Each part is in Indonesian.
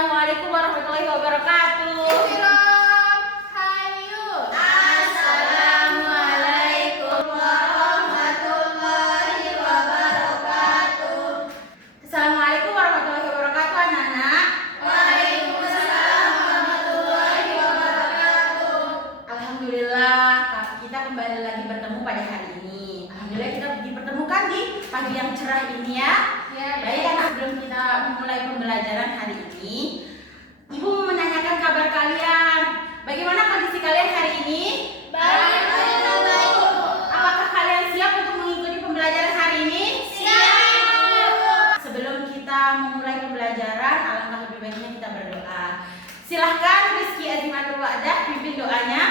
Assalamualaikum warahmatullahi wabarakatuh. Assalamualaikum warahmatullahi wabarakatuh. Assalamualaikum warahmatullahi wabarakatuh, anak-anak. Waalaikumsalam warahmatullahi wabarakatuh. Alhamdulillah, kita kembali lagi bertemu pada hari ini. Alhamdulillah kita dipertemukan di pagi yang cerah ini ya. Baik anak, sebelum kita memulai pembelajaran hari ini, Ibu mau menanyakan kabar kalian. Bagaimana kondisi kalian hari ini? Baik. Apakah kalian siap untuk mengikuti pembelajaran hari ini? Siap. Sebelum kita memulai pembelajaran, alangkah lebih baiknya kita berdoa. Silahkan Rizky Azimatul Wa'dah pimpin doanya.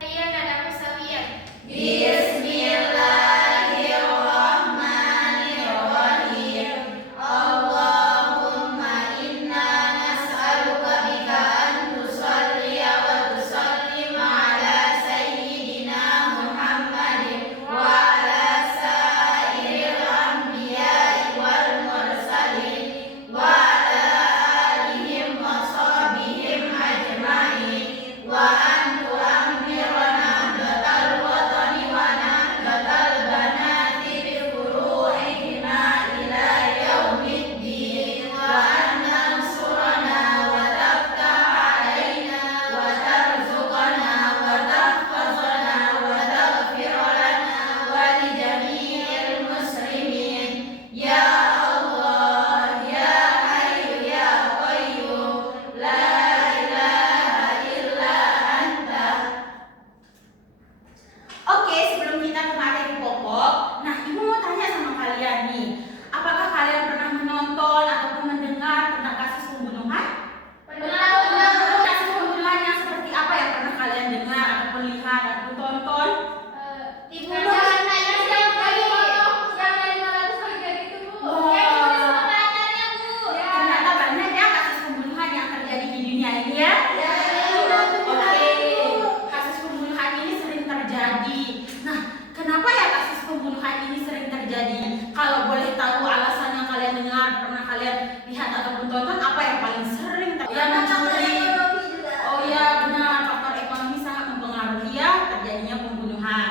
Saya Nada Musawiyan. Bismillahirrahmanirrahim. Allahumma inna nas'aluka bika an tusalliya wa tusallim ala sayyidina Muhammadin wa ala sairil anbiya'i wal mursalin wa ala alihim wa sahbihim ajma'in wa an tu'ammirana nahdlatal watani wa nahdlatal banati bi furu'ihina ila yaumiddin wa an tansurana wa taftah alaina wa tarzuqana wa tahfazana wa taghfir lana wa li jami'il muslimin ya Allah ya Hayyu ya Qayyum la ilaha illa anta. Oke, sebelum kita ke materi pokok, nah Ibu mau tanya sama kalian nih, apakah kalian pernah menonton ataupun mendengar tentang kasus pembunuhan? Kasus pembunuhan yang seperti apa yang pernah kalian dengar ataupun lihat ataupun tonton? Ternyata banyak ya kasus pembunuhan yang terjadi di dunia ini ya. Oke, kasus pembunuhan ini sering terjadi. Nah, kenapa ya kasus pembunuhan ini sering terjadi? Kalau boleh tahu alasannya kalian dengar, pernah kalian lihat ataupun tonton, apa yang paling sering terjadi? Ya, mencuri. Oh ya, benar, faktor ekonomi sangat mempengaruhi ya terjadinya pembunuhan.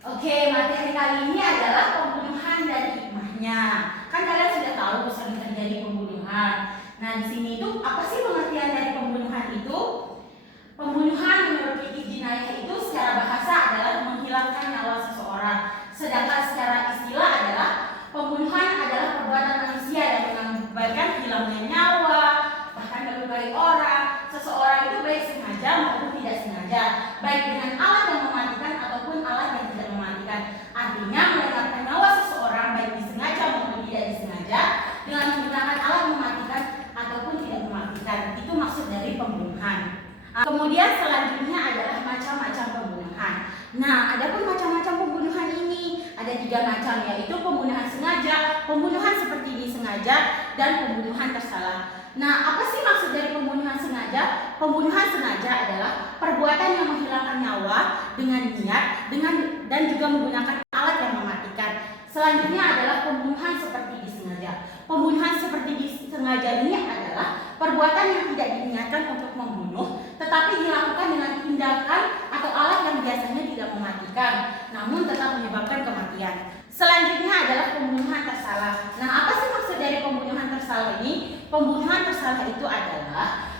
Oke, materi kali ini adalah pembunuhan dan hikmahnya. Kan kalian sudah tahu sering terjadi pembunuhan. Nah, di sini itu apa sih pengertian dari pembunuhan itu? Pembunuhan menurut fikih jinayah itu secara bahasa adalah menghilangkan nyawa seseorang. Sedangkan secara istilah adalah pembunuhan adalah perbuatan manusia yang mengakibatkan hilangnya nyawa, bahkan melukai orang. Seseorang itu baik sengaja maupun tidak sengaja, baik dengan alat yang mematikan ataupun alat yang tidak mematikan. Artinya menghilangkan nyawa seseorang baik disengaja maupun tidak disengaja dengan menggunakan alat mematikan ataupun tidak mematikan. Itu maksud dari pembunuhan. Kemudian selanjutnya adalah macam-macam pembunuhan. Nah, adapun macam-macam pembunuhan ini ada 3 macam, yaitu pembunuhan sengaja, pembunuhan seperti disengaja, dan pembunuhan tersalah. Nah, apa sih maksud dari pembunuhan sengaja? Pembunuhan sengaja adalah perbuatan yang menghilangkan nyawa dengan niat, dan juga menggunakan alat yang mematikan. Selanjutnya adalah pembunuhan seperti disengaja. Pembunuhan seperti disengaja ini adalah perbuatan yang tidak diniatkan untuk membunuh, tetapi dilakukan dengan tindakan atau alat yang biasanya tidak mematikan, namun tetap menyebabkan kematian. Selanjutnya adalah pembunuhan tersalah. Nah, apa sih maksud dari pembunuhan tersalah ini? Pembunuhan tersalah itu adalah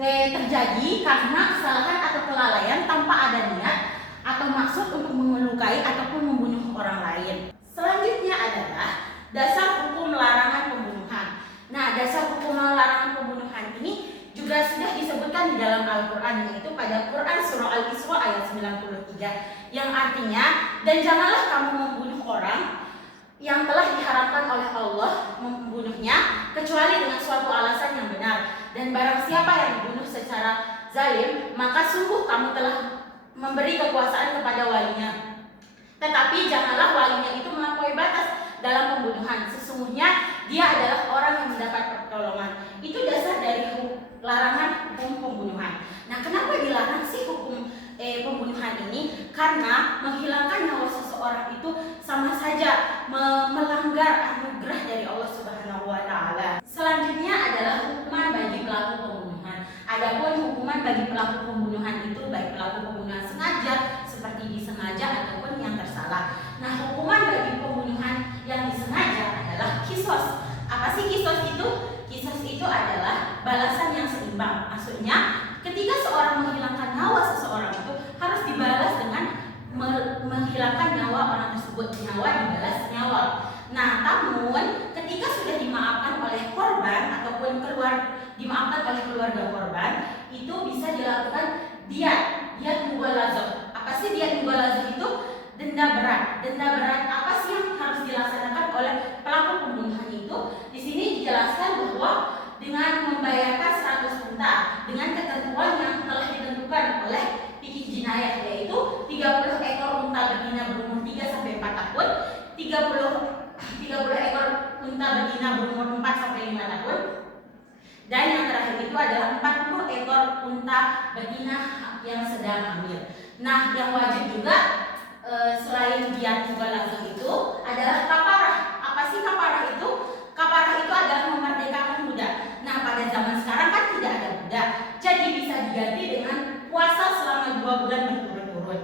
terjadi karena kesalahan atau kelalaian tanpa ada niat atau maksud untuk melukai ataupun membunuh orang lain. Selanjutnya adalah dasar hukum larangan pembunuhan. Nah, dasar hukum larangan pembunuhan ini juga sudah disebutkan di dalam Al-Quran, yaitu pada Quran Surah Al-Isra ayat 93, yang artinya, dan janganlah kamu membunuh orang yang telah diharamkan oleh Allah membunuhnya kecuali dengan suatu alasan yang benar, dan barang siapa yang dibunuh secara zalim, maka sungguh kamu telah memberi kekuasaan kepada walinya. Tetapi janganlah walinya itu melampaui batas dalam pembunuhan. Sesungguhnya dia adalah orang yang mendapat pertolongan. Itu dasar dari larangan hukum pembunuhan. Nah, kenapa dilarang sih hukum pembunuhan ini? Karena menghilangkan nyawa seseorang itu sama saja melanggar anugerah dari Allah Subhanahu wa taala. Selanjutnya adalah pelaku pembunuhan itu baik pelaku pembunuhan sengaja seperti disengaja ataupun yang tersalah. Nah, hukuman bagi pembunuhan yang disengaja adalah kisos. Apa sih kisos itu? Kisos itu adalah balasan yang seimbang. Maksudnya, ketika seorang menghilangkan nyawa seseorang itu harus dibalas dengan menghilangkan nyawa orang tersebut. Nyawa dibalas nyawa. Nah, namun ketika sudah dimaafkan oleh korban ataupun dimaafkan oleh keluarga korban, itu bisa dilakukan diat mughaladzah. Apa sih diat mughaladzah itu? Denda berat. Denda berat apa sih yang harus dilaksanakan oleh pelaku pembunuhan itu? Di sini dijelaskan bahwa dengan membayarkan 100 unta dengan ketentuan yang telah ditentukan oleh fikih jinayah, yaitu 30 ekor unta betina berumur 3 sampai 4 tahun, 30 ekor unta betina berumur 4 sampai 5 tahun, dan yang terakhir itu adalah 40 ekor unta betina yang sedang hamil. Nah, yang wajib juga selain diat mughaladzah itu adalah kafarah. Apa sih kafarah itu? Kafarah itu adalah memerdekakan budak. Nah, pada zaman sekarang kan tidak ada budak, jadi bisa diganti dengan puasa selama 2 bulan berturut-turut.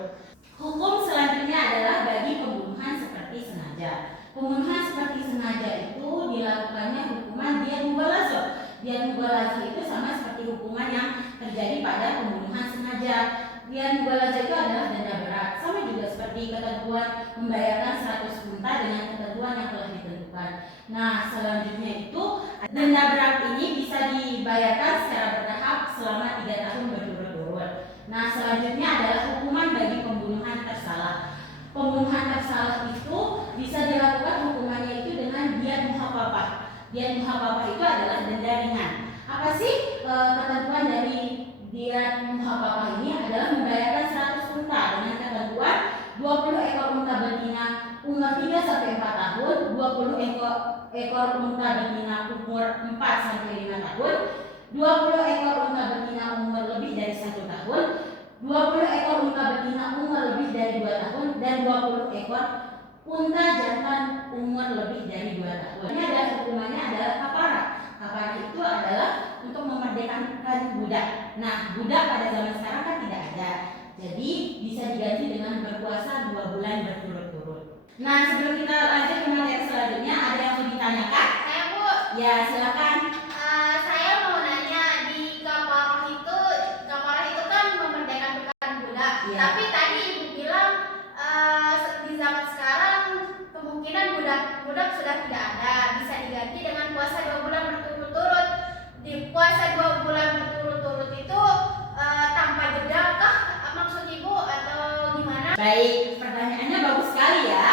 Hukum selanjutnya adalah bagi pembunuhan seperti sengaja. Pembunuhan seperti sengaja itu dilakukannya hukuman diat mughaladzah. Diat mughaladzah itu sama seperti hukuman yang terjadi pada pembunuhan sengaja. Diat mughaladzah itu adalah denda berat, sama juga seperti ketentuan membayarkan 100 unta dengan ketentuan yang telah ditentukan. Nah, selanjutnya itu denda berat ini bisa dibayarkan secara bertahap selama 3 tahun berturut-turut. Nah, selanjutnya adalah hukuman bagi pembunuhan tersalah. Pembunuhan tersalah itu bisa dilakukan hukumannya itu dengan diat muhafafah. Diat muhafafah itu adalah denda ringan. Apa sih ketentuan dari diat muhafafah ini? Adalah membayarkan 100 unta dengan ketentuan 20 ekor unta betina umur 3 sampai 4 tahun, 20 ekor unta betina umur 4 sampai 5 tahun, 20 ekor unta betina umur lebih dari 1 tahun, 20 ekor unta betina umur lebih dari 2 tahun, dan 20 ekor unta jantan umur lebih dari 2 tahun. Ini adalah hukumannya adalah kafarah. Kafarah itu adalah untuk memerdekakan budak. Nah, budak pada zaman sekarang kan tidak ada, jadi bisa diganti dengan berpuasa 2 bulan berturut-turut. Nah, sebelum kita lanjut ke materi selanjutnya, ada yang mau ditanyakan? Saya Bu, Ya, silakan. saya mau nanya di kafarah itu kan memerdekakan budak. Iya. Tapi tadi Ibu bilang di zaman sekarang kemungkinan budak sudah tidak ada, bisa diganti dengan puasa 2 bulan berturut-turut. Di puasa 2 bulan berturut-turut itu tanpa jeda kah maksud Ibu atau gimana? Baik, pertanyaannya bagus sekali ya.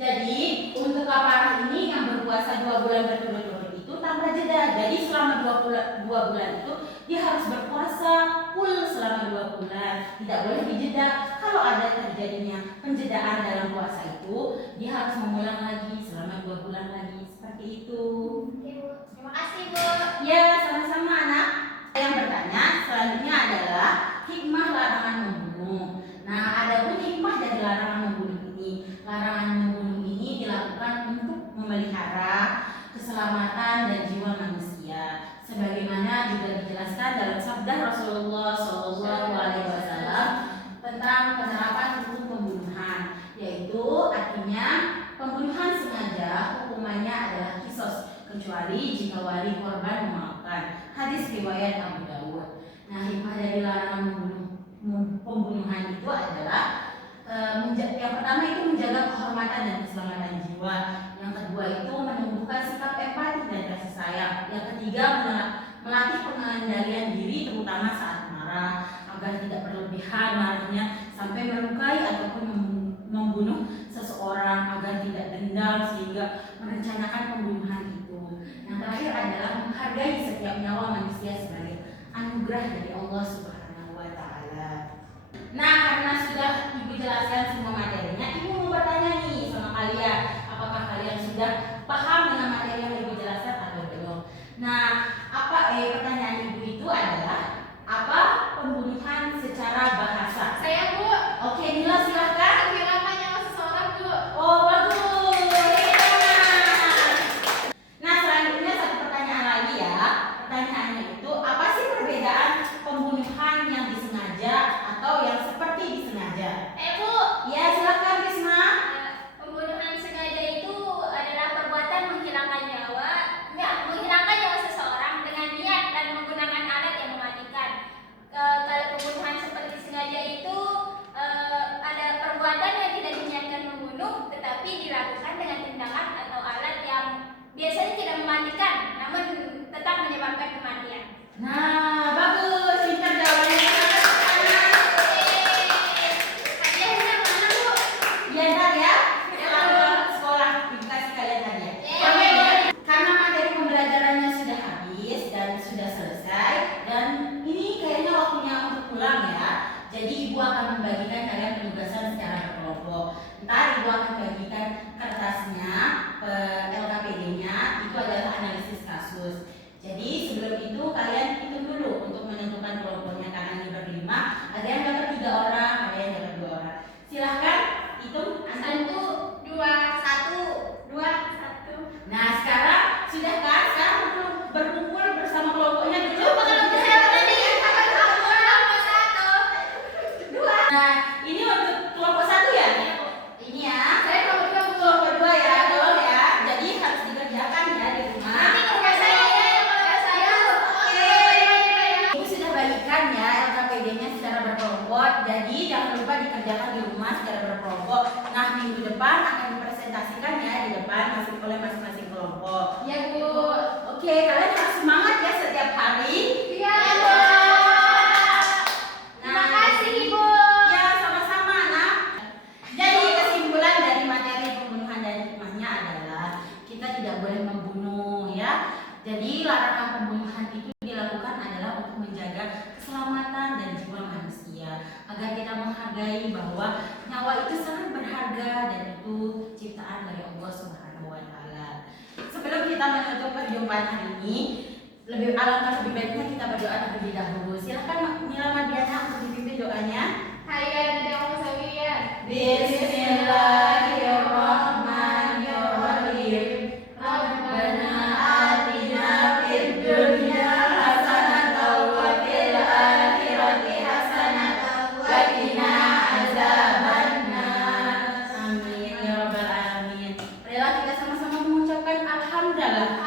Jadi, untuk kafarah ini yang berpuasa 2 bulan berturut-turut itu tanpa jeda. Jadi selama 2 bulan itu dia harus berpuasa full selama 2 bulan. Tidak boleh dijeda. Kalau ada terjadinya penjedaan dalam puasa itu, dia harus mengulang lagi selama 2 bulan lagi. Seperti itu. Oke, Bu. Terima kasih Bu. Ya, sama-sama anak. Yang bertanya selanjutnya adalah hikmah larangan membunuh. Nah, ada pun hikmah dari larangan membunuh ini. Larangan membunuh ini dilakukan untuk memelihara keselamatan dan jiwa manusia, sebagaimana juga dijelaskan dalam sabda Rasulullah SAW tentang penerapan hukum pembunuhan, yaitu artinya pembunuhan sengaja hukumannya adalah kisos, kecuali jika wali korban memaafkan. Hadis riwayat Abu Dawud. Nah, hikmah dari larangan pembunuhan itu adalah yang pertama itu menjaga kehormatan dan keselamatan jiwa. Yang kedua itu menumbuhkan sikap empati dan kasih sayang. Yang ketiga melatih pengendalian diri terutama saat marah, agar tidak berlebihan marahnya sampai melukai ataupun membunuh seseorang, agar tidak dendam sehingga merencanakan pembunuhan itu. Yang terakhir adalah menghargai setiap nyawa manusia sebagai anugerah dari Allah Subhanahu wa Ta'ala. Nah, karena sudah Ibu jelaskan semua materinya, Ibu mau bertanya nih sama kalian, apakah kalian sudah paham dengan materi yang Ibu jelaskan atau belum? Nah, pertanyaan Ibu itu adalah apa pembunuhan secara bahasa? Saya Bu. Oke, Nila silahkan. Kehilangan nyawa seseorang Bu. Oh, bagus. Nah, selanjutnya satu pertanyaan lagi ya. Pertanyaannya itu, apa sih perbedaan pembunuhan sebelum itu kalian hitung dulu untuk menentukan kelompoknya, karena ini berlima. Ada yang dapat 3 orang, ada yang dapat 2 orang. Silahkan hitung. 1, 2, 1, 2, 1. Nah sekarang sudah kan? Sekarang berkumpul bersama kelompoknya dulu. Coba kalau misalnya tadi yang sama kelompok 1, 2. Nah ini untuk kelompok 1 ya? Ini ya. Saya Kelompok 2 ya, tolong ya. Jadi harus dikerjakan ya di rumah. nanti kerja saya ya, kerja saya. Oke. Ibu sudah bagikan ya LKPD-nya secara berkelompok. Jadi jangan lupa dikerjakan di rumah secara berkelompok. Nah minggu depan akan dipresentasikan ya di depan oleh masing-masing kelompok. Ya Bu. Oke, kalian harus semangat ya setiap hari. Iya Bu. Terima kasih Ibu. Ya, sama-sama nak. Jadi kesimpulan dari materi pembunuhan dan hikmahnya adalah kita tidak boleh membunuh ya. Jadi larangan pembunuhan itu dilakukan adalah untuk menjaga keselamatan dan jiwa manusia, agar kita menghargai bahwa nyawa itu sangat berharga dan itu ciptaan dari Allah Subhanahu wa taala. Sebelum kita menutup perjumpaan hari ini, alangkah lebih baiknya kita berdoa terlebih dahulu. Silakan Mila Mardiana untuk dipimpin doanya. Hayya dan Musawiya. Bismillahirrahmanirrahim. Rabbana atina fid dunya hasanatan wa fil akhirati hasanatan wa qina azabannar. Amin ya rabbal alamin. Marilah kita sama-sama mengucapkan alhamdulillah.